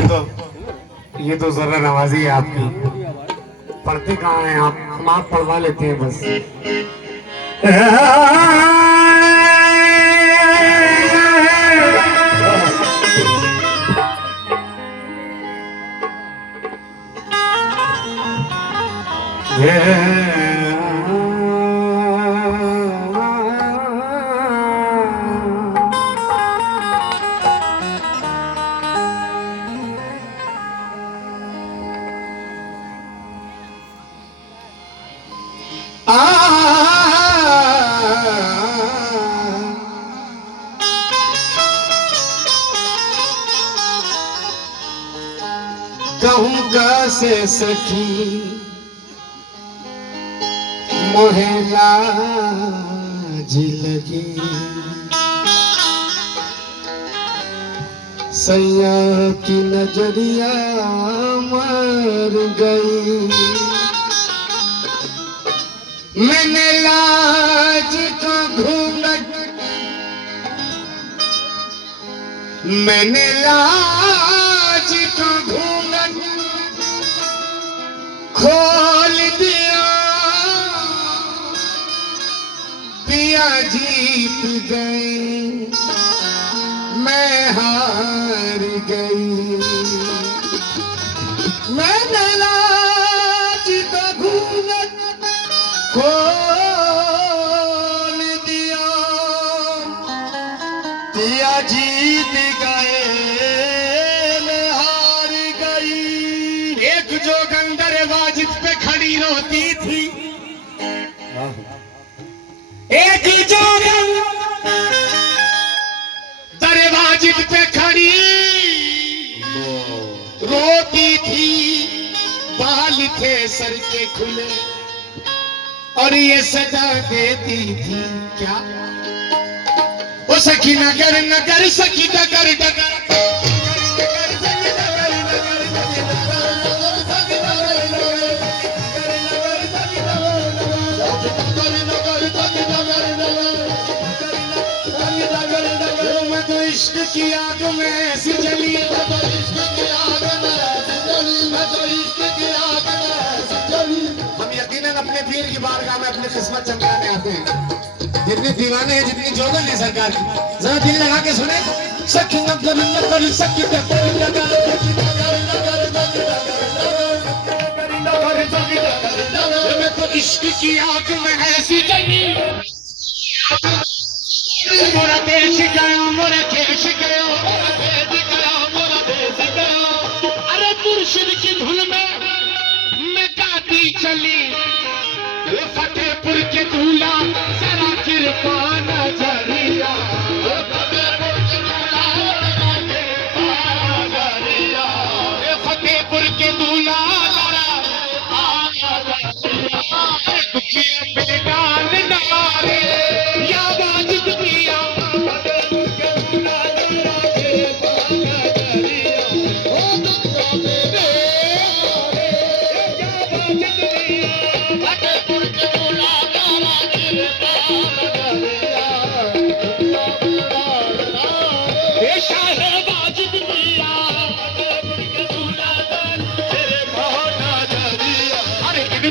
ये तो जरा नवाजी है आपकी। पढ़ते कहाँ हैं आप? हम आप पढ़वा लेते हैं बस। कहूँगा से सखी मोहला जिलगी सैया की नजरिया मर गई। मैंने लाज का घूंघट मैंने लाज का घूंघट खोल दिया। पिया जीत गए मैं हार गई। मैंने लाज का घूंघट खोल दिया। पिया जीत गए मैं हार गई। एक जोगंदर वाजिद पे खड़ी रोती थी। एक जोगंदर वाजिद पे खड़ी रोती थी। बाल थे सर के खुले और ये सजा देती थी। क्या वो सखी नगर नगर सखी डगर डगर मैं तो इश्क की आग में ऐसी जली। हम यकीनन अपने पीर की बारगाह में अपनी किस्मत चमकाने आते हैं। जितने दीवाने हैं जितनी जोगन है सरकार की, जरा दिल लगा के सुने। सखी नगर नगर सखी डगर डगर मैं तो इश्क की आग में ऐसी जली। मोरा देश गयो मोरा देश गयो मोरा देश गयो। अरे मुर्शिद की धुन में मैं गाती चली। फतेहपुर के दूल्हा जरा कृपा नजरिया। फतेहपुर के दूल्हा बेगान नारे या वाजिद पिया।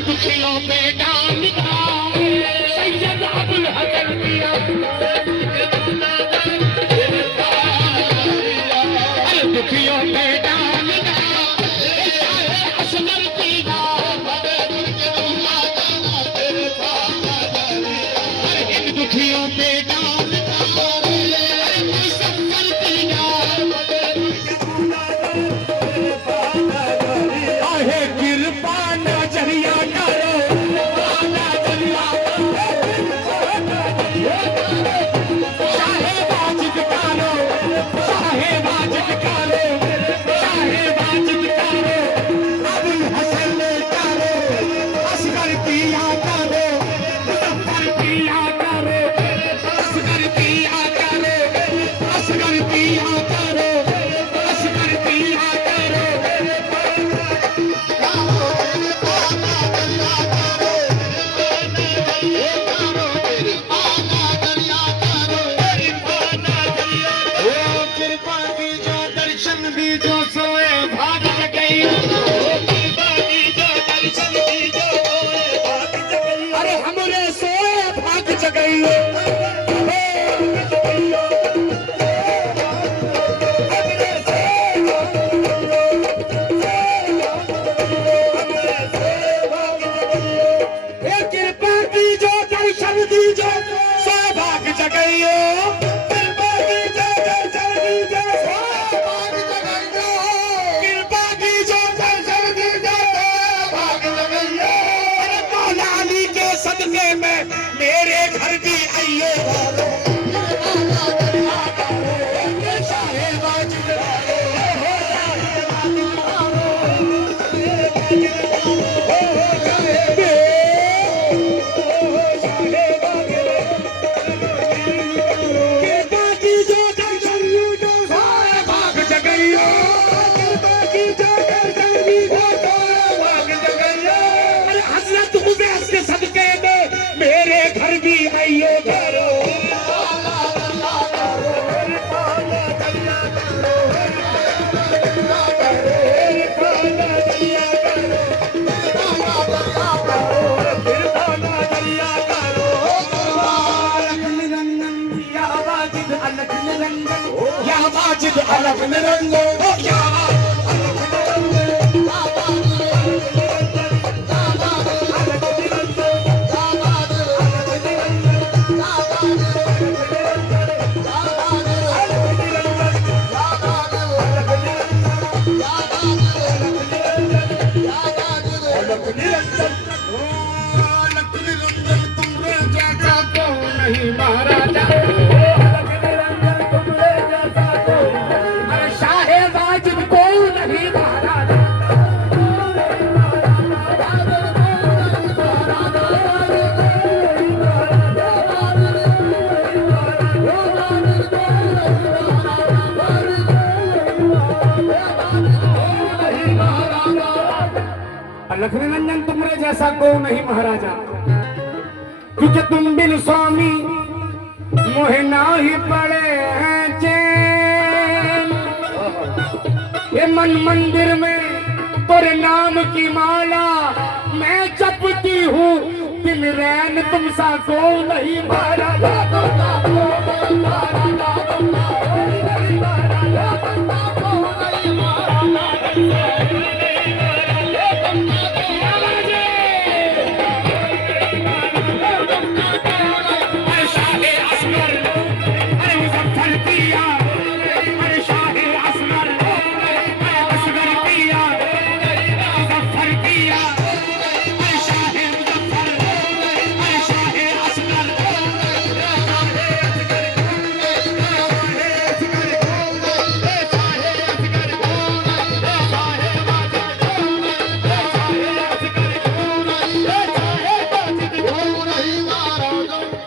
दुखियों पे डाल सैयद अबुल हसन पिया। अरे दुखियों पे डाल असगर पिया। अरे इन दुखियों पे डाल असगर पिया। आहे कृपा नजरिया करो वाजिद अलग निरंजन हो क्या महाराजा शाहे वाजिब को नहीं महाराजा लक्ष्मी नंदन तुमरे जैसा को नहीं महाराजा क्योंकि तुम बिन स्वामी मोहे ना ही पड़े हैं चैन ये मन मंदिर में तेरे नाम की माला मैं जपती हूँ दिन रैन तुम सा को नहीं महाराजा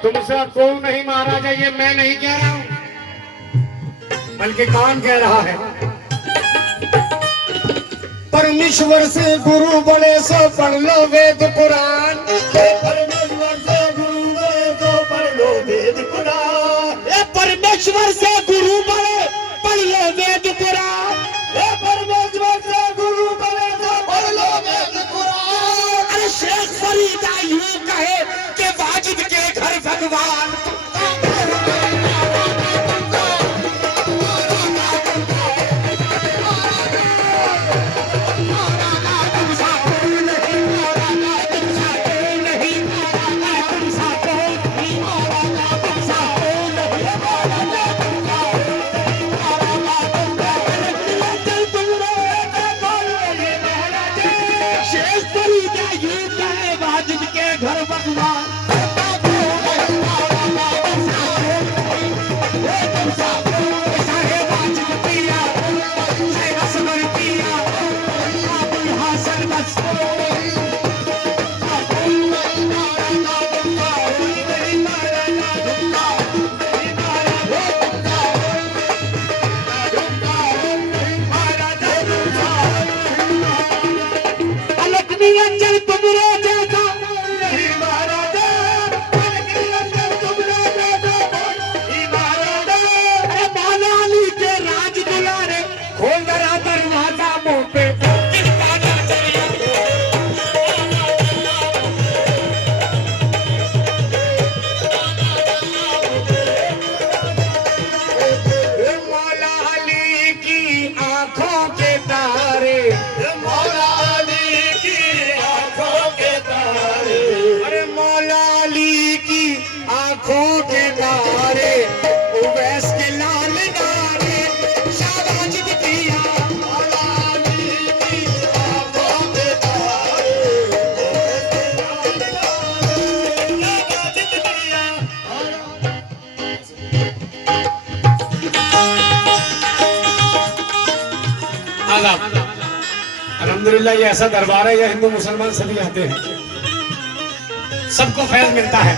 तुमसे कौन नहीं महाराजा ये मैं नहीं कह रहा हूं बल्कि कौन कह रहा है परमेश्वर से गुरु बड़े सो पढ़ लो वेद पुराण परमेश्वर से गुरु बड़े सो पढ़ लो वेद पुराण परमेश्वर से गुरु बड़े पढ़ लो वेद पुराण परमेश्वर से गुरु बड़े सो पढ़ लो वेद पुराण अरे शेख फरीदा यूं कहे कि वाजिद के घर भगवान अल्हम्दुलिल्लाह ये ऐसा दरबार है, ये हिंदू मुसलमान सभी आते हैं, सबको फैज मिलता है।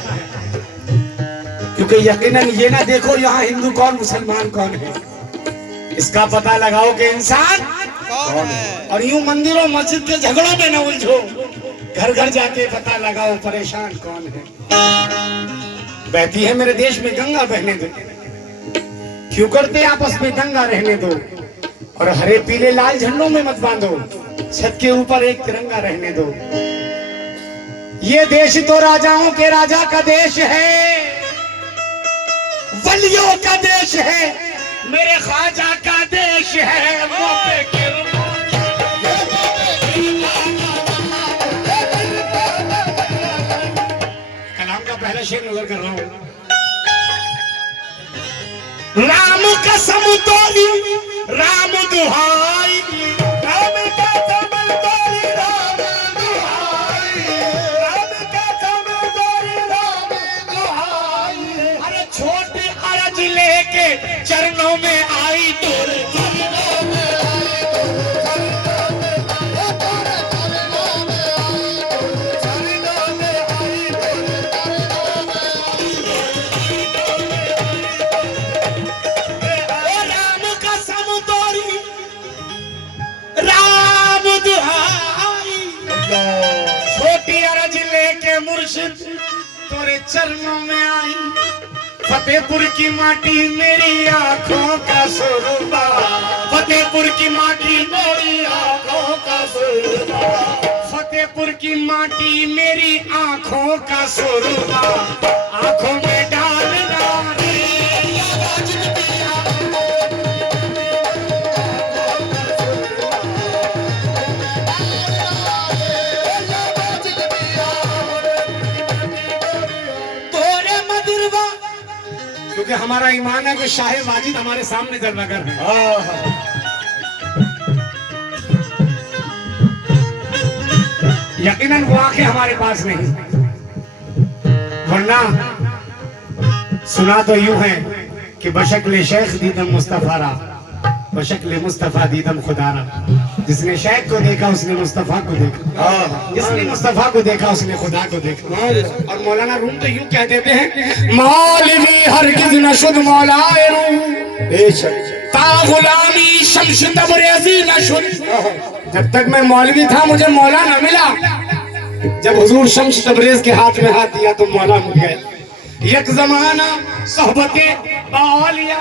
क्योंकि यकीनन ये ना देखो यहाँ हिंदू कौन मुसलमान कौन है, इसका पता लगाओ कि इंसान कौन है। और यूं मंदिरों मस्जिद के झगड़ों में न उलझो, घर घर जाके पता लगाओ परेशान कौन है। बहती है मेरे देश में गंगा, बहने दो, क्यों करते आपस में दंगा रहने दो, और हरे पीले लाल झंडों में मत बांधो, छत के ऊपर एक तिरंगा रहने दो। ये देश तो राजाओं के राजा का देश है, वलियों का देश है, मेरे ख्वाजा का देश है वो कलाम का पहला शेर नजर कर रहा हूं। राम कसम तोरी राम दुहाई, राम कसम तोरी राम दुहाई, राम कसम तोरी राम दुहाई। अरे छोटी अर्ज लेके चरणों में आई तोरे चरणों में मुर्शिद तोरे चरणों में आई। फतेहपुर की माटी मेरी आंखों का सुरबा, फतेहपुर की माटी मेरी आंखों का सुरबा, फतेहपुर की माटी मेरी आंखों का सुरबा, आंखों में डालना रे क्योंकि हमारा ईमान है कि शाह वाजिद हमारे सामने जलवा कर है। यकीनन वो आंखें हमारे पास नहीं, वरना सुना तो यूं है कि बशक्ल शेख दीदम मुस्तफारा, बशक्ल मुस्तफा दीदम खुदारा। जिसने शेख को देखा उसने मुस्तफा को देखा, जिसने मुस्तफा को देखा उसने खुदा को देखा। और मौलाना रूम तो यूं कह देते हैं, मौलवी हरगिज़ न शुद मौलाए ता गुलामी शम्स तबरेज़ी न शुद। जब तक मैं मौलवी था मुझे मौला न मिला, जब हुजूर शम्स तबरेज़ के हाथ में हाथ दिया तो मौला मिल गया। एक जमाना सोहबते बालिया,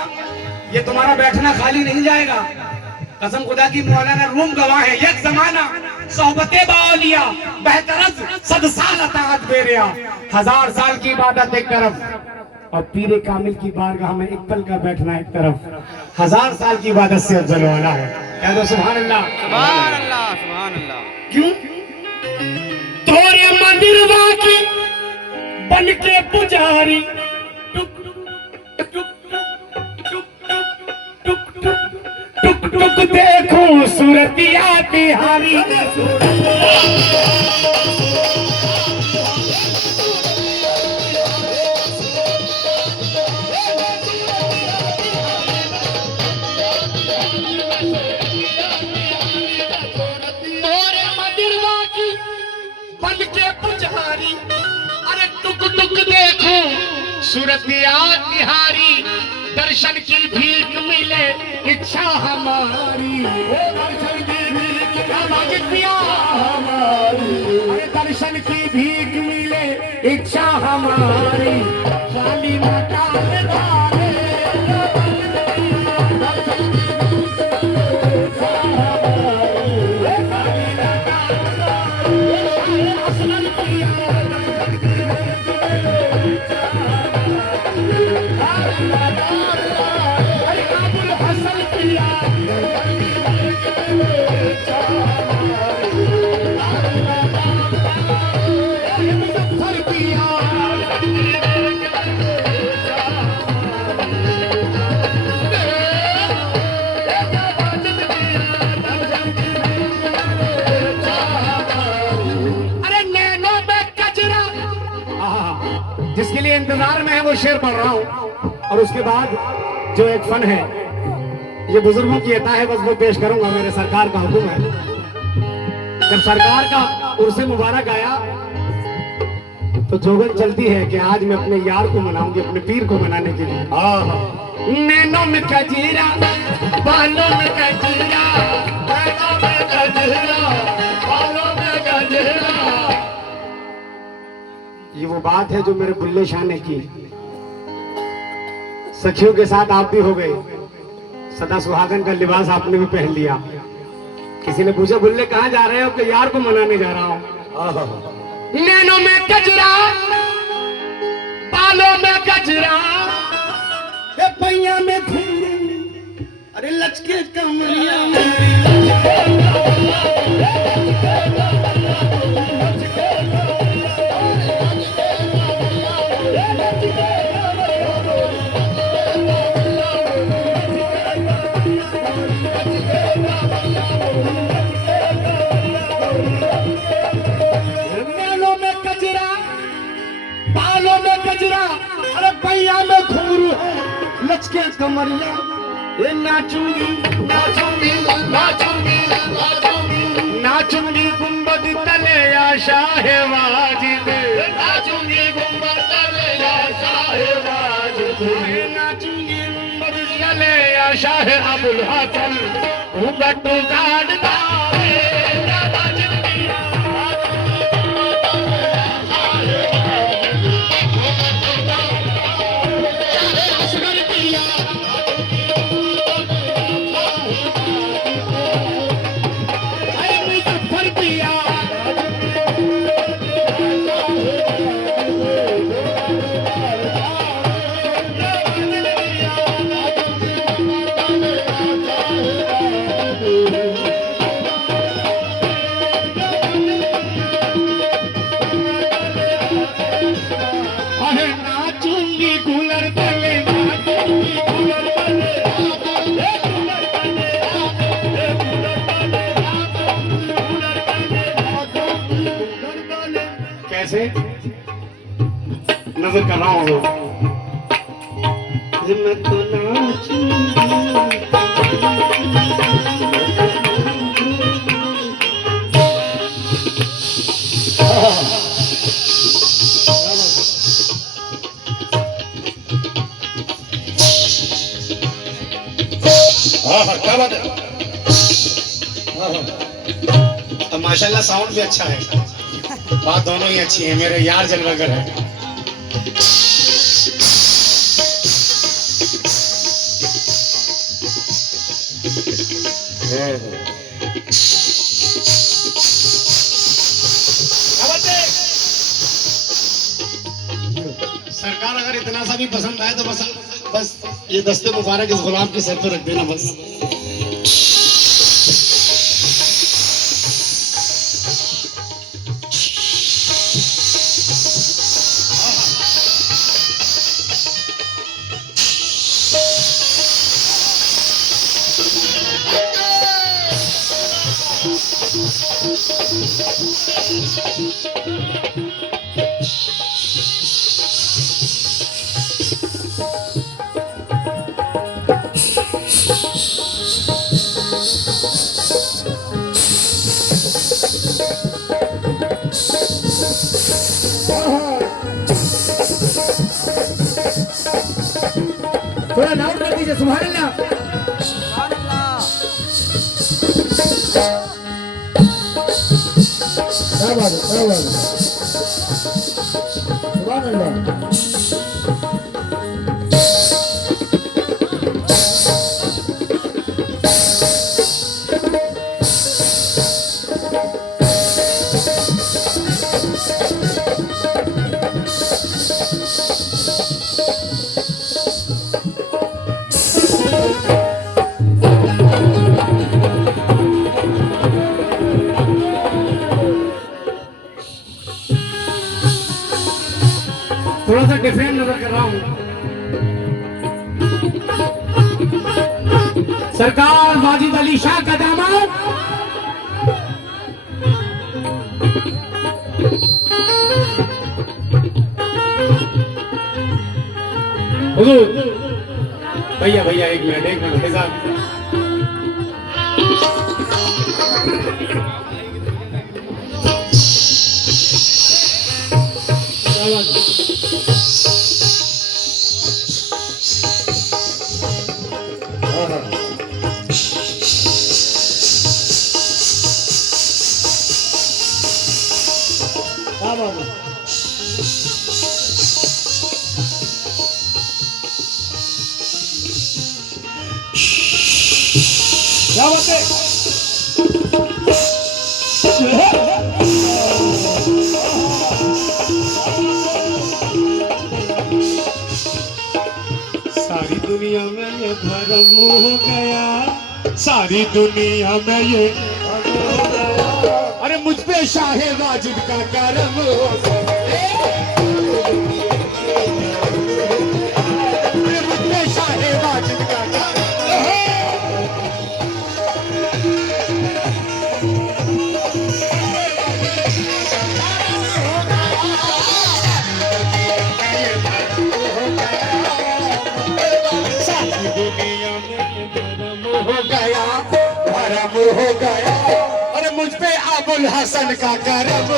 ये तुम्हारा बैठना खाली नहीं जाएगा, कसम खुदा की मौलाना रूम गवाह है। एक जमाना सोहबते बालिया बेहतरज सद साल अताअत बेरिया, 1000 साल की इबादत एक तरफ और पीरे कामिल की बारगाह में एक पल का बैठना एक तरफ, 1000 साल की इबादत से अफजल वाला है। कह दो सुभान अल्लाह, सुभान अल्लाह, सुभान अल्लाह। क्यों तोरे मंदिरवा की बन के पुजारी, टुक टुक देखो सूरतिया बिहारी, बन के पुजारी। अरे टुक टुक देखो सूरतिया बिहारी, दर्शन की भीख मिले इच्छा हमारी, दर्शन की भीख हमारी, दर्शन की भीख मिले इच्छा हमारी, खाली मकान दारे जिसके लिए इंतजार में है वो शेर पढ़ रहा हूँ। और उसके बाद जो एक फन है, ये बुजुर्गों की अता है, बस वो पेश करूंगा। मेरे सरकार का हुक्म है, जब सरकार का उर्से मुबारक आया तो जोगन चलती है कि आज मैं अपने यार को मनाऊंगी, अपने पीर को मनाने के लिए। नैनों में कजीरा, बालों में कजीरा, नैनों में कजीरा, बालों में कजीरा। ये वो बात है जो मेरे बुल्ले शाह ने की। सखियों के साथ आप भी हो गए, सदा सुहागन का लिबास आपने भी पहन लिया। किसी ने पूछा बुल्ले कहाँ जा रहे हो? कि यार को मनाने जा रहा हूँ। नैनों में गजरा, बालों में गजरा, पैया में धूरी, लचके कमरिया लचके कमरिया ये नाचूंगी नाचूंगी नाचूंगी नाचूंगी नाचूंगी गुंबद तले या शाह वाजिद नाचूंगी गुंबद तले या शाह वाजिद नाचूंगी गुंबद तले या शाह अबुल हसन उबटू गाड़ता कैसे नजर कर रहा हूँ मैं तो क्या बात है। अब माशाल्लाह साउंड भी अच्छा है, बात दोनों ही अच्छी है, मेरे यार जलवागर है। सरकार अगर इतना सा भी पसंद आए तो बस ये दस्ते मुबारक इस गुलाम के सर पर रख देना बस। थोड़ा लाउड कर दीजिए। सुभान अल्लाह सुभान अल्लाह। क्या बात है, क्या बात है। सुभान अल्लाह। थोड़ा सा डिफरेंट नजर कर रहा हूं। सरकार वाजिद अली शाह का दामाद हुजूर। भैया भैया एक मिनट हिसाब। क्या बात है। सारी दुनिया में ये भरम हो गया, सारी दुनिया में ये, अरे मुझ पे शाहे वाजिद का करम हो गया, अरे मुझ पे शाहे वाजिद का हो गया, अरे मुझ पे अबुल हसन का करम,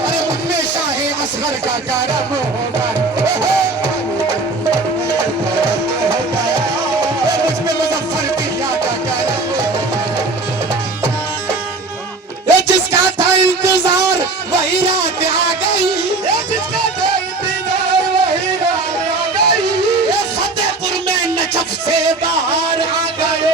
अरे मुझ पे शाहे असगर का करम होगा, मुझ पे मुजफ्फर बिल्ला का करम, ये जिसका था इंतजार वही रात आ गई, ये जिसका था इंतजार वही रात आ गई, ये फतेहपुर में नजफ से बाहर आ गए,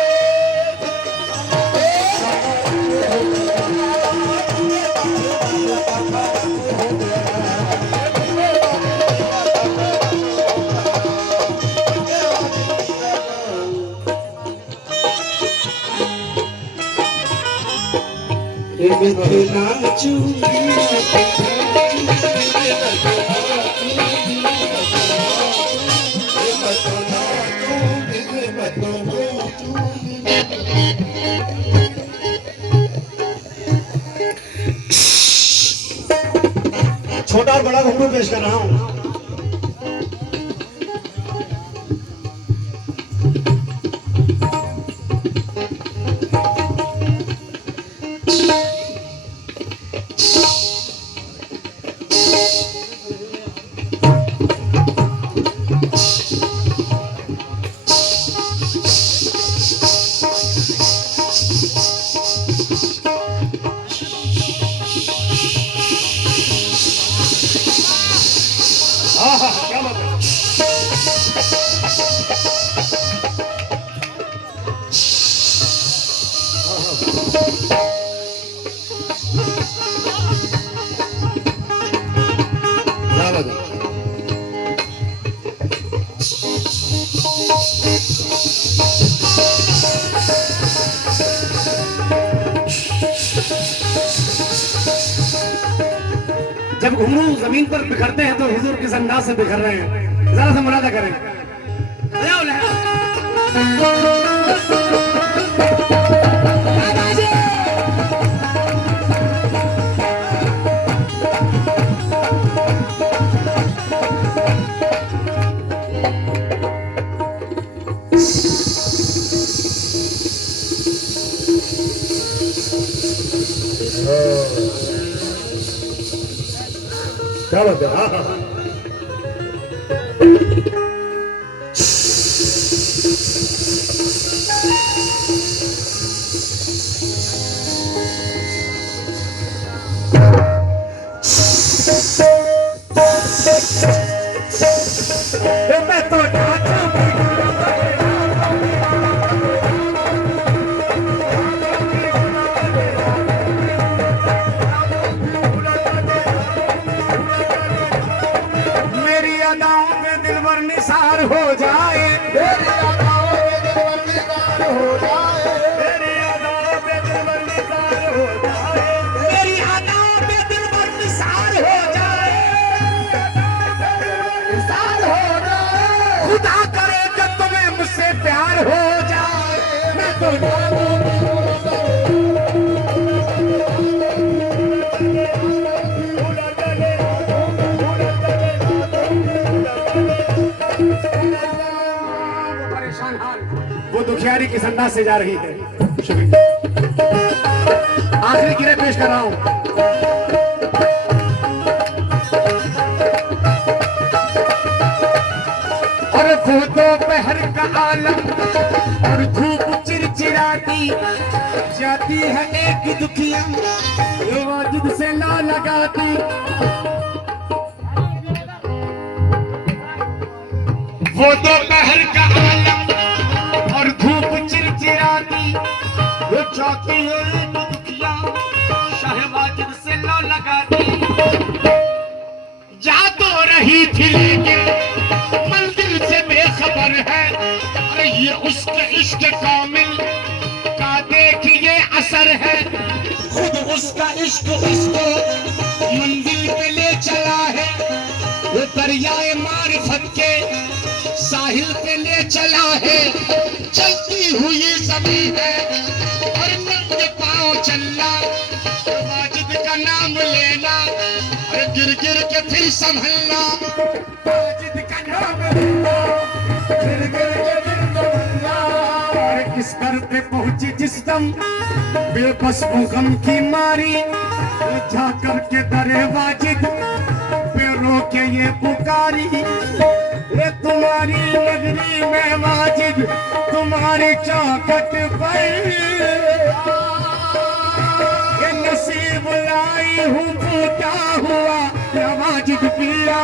छोटा और बड़ा घुंघरू पेश कर रहा हूं। क्या बात है। जब घुंघरू जमीन पर बिखरते हैं तो हुजूर किस अंदाज से बिखर रहे हैं, जरा सा मुलादा करें। क्या बात है। हाँ हाँ हाँ। मैं तो निसार हो जाए, मेरी अदाओं में दिलबर निसार हो जाए, मेरी अदाओं में दिलबर निसार हो जाए, मेरी अदाओं में दिलबर निसार हो जाए, निसार हो जाए, खुदा करे कि तुम्हें मुझसे प्यार हो जाए, मैं तो वो दुखियारी किस अंदाज से जा रही है। आखिरी गिरे पेश कर रहा हूं। और वो दोपहर का आलम और धूप चिरचिराती जाती है एक दुखिया जो वाजिद से ला लगाती, वो दोपहर का आलम और धूप चिरचिराती वो चौकी है दुखिया शाह वाजिद से लो लगाती, जा तो रही थी लेकिन मंदिर से बेखबर इश्क उसको मंजिल पे ले चला है, वो दरियाए मारिफत के साहिल पे ले चला है। चलती हुई जमीन है और नंगे पाँव चलना, वाजिद का नाम लेना, अरे गिर गिर के फिर संभलना, वाजिद का नाम लेना, गिर गिर के फिर संभलना। अरे किस दर पे पहुंची जिस दम बेबस वो गम की मारी, जा करके दरे वाजिद पे रोके ये पुकारी, ये तुम्हारी नगरी में वाजिद तुम्हारी चौखट पर, ये नसीब लाई हूँ टूटा हुआ या वाजिद पिया।